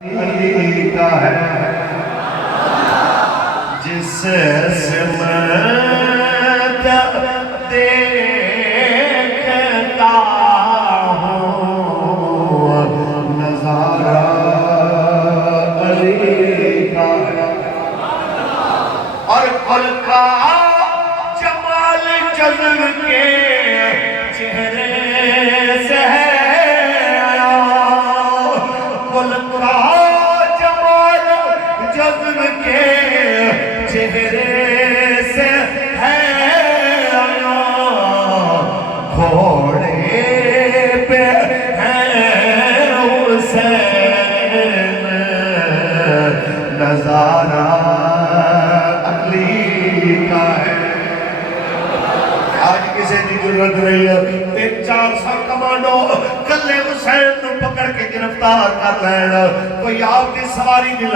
علی کا ہے جس سمت دیکھتا ہوں نظارہ علی کا ہے اور کل کا جمال جذب کے چہرے سے ہے کل کا جمال جذب کے چہرے سے ہے گھوڑے پہ ہے حسین نظارہ علی کا ہے آج کسی کی ضرورت نہیں ہے 3-4 کمانڈو کلے حسین نو پکڑ کے گرفتار کر لینا کوئی آپ کی سواری نہیں